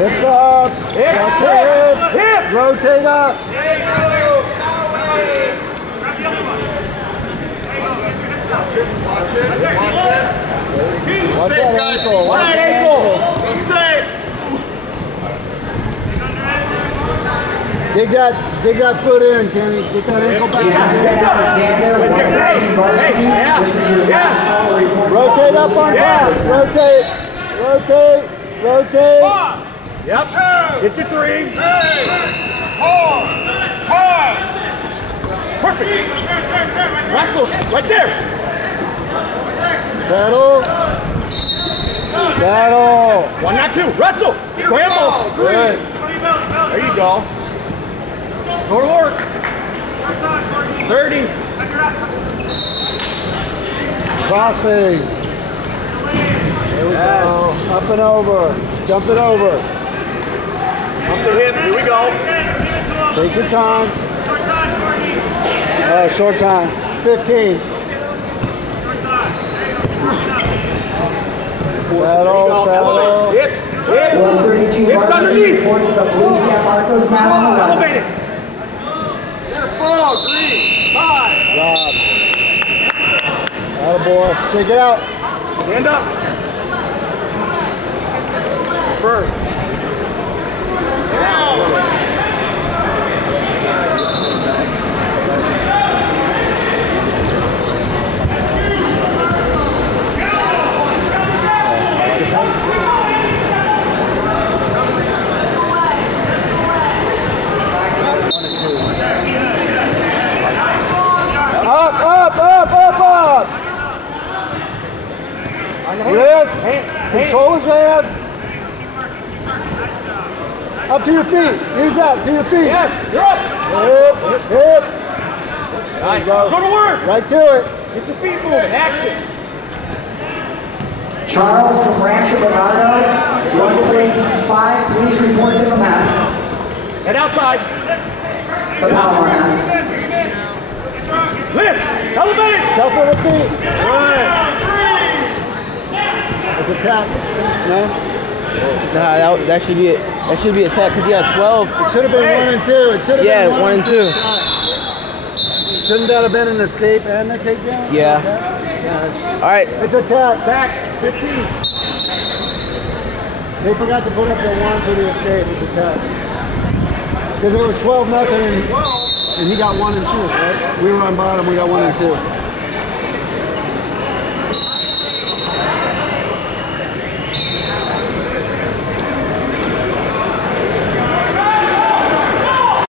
Hips up. Hip. Rotate up. Watch it. Watch that ankle. Watch that ankle. Be safe. Dig that foot in, Kenny. Get that ankle back. Alexander, 113 varsity. This is your last call report. Rotate up on top. Rotate. Yep. Get your 3. 4, 5. Perfect. Wrestle. Right there. Settle. 1, not 2. Wrestle. Scramble. Good. There you go. Go to work. 30. Cross face. There we go. Up and over. Jump it over. Up the hip. Here we go. Take your time. Short time. 15. Settle. Hips. 132 varsity report to the blue San Marcos mat on the left. Elevate it. Ball, green. 5. Job. Attaboy. Shake it out. Stand up. First. Up. Wrist. Control his hands. Up to your feet. Use that. To your feet. Yes. You're up. Hip. Nice. Go to work. Right to it. Get your feet moving. Action. Charles from Rancho Bernardo, 145. Please report to the mat. Head outside. The power mat. Lift. Elevate. Shuffle the feet. Good. It's a tap. No? Nah, that should be it. That should be a tap because you have 12. It should have been 1 and 2. It should have been 1 and 2. Shouldn't that have been an escape and a takedown? Yeah. All right. It's a tap. Back. 15. They forgot to put up the 1 for the escape. It's a tap. Because it was 12-0 and he got 1 and 2, right? We were on bottom. We got 1 and 2.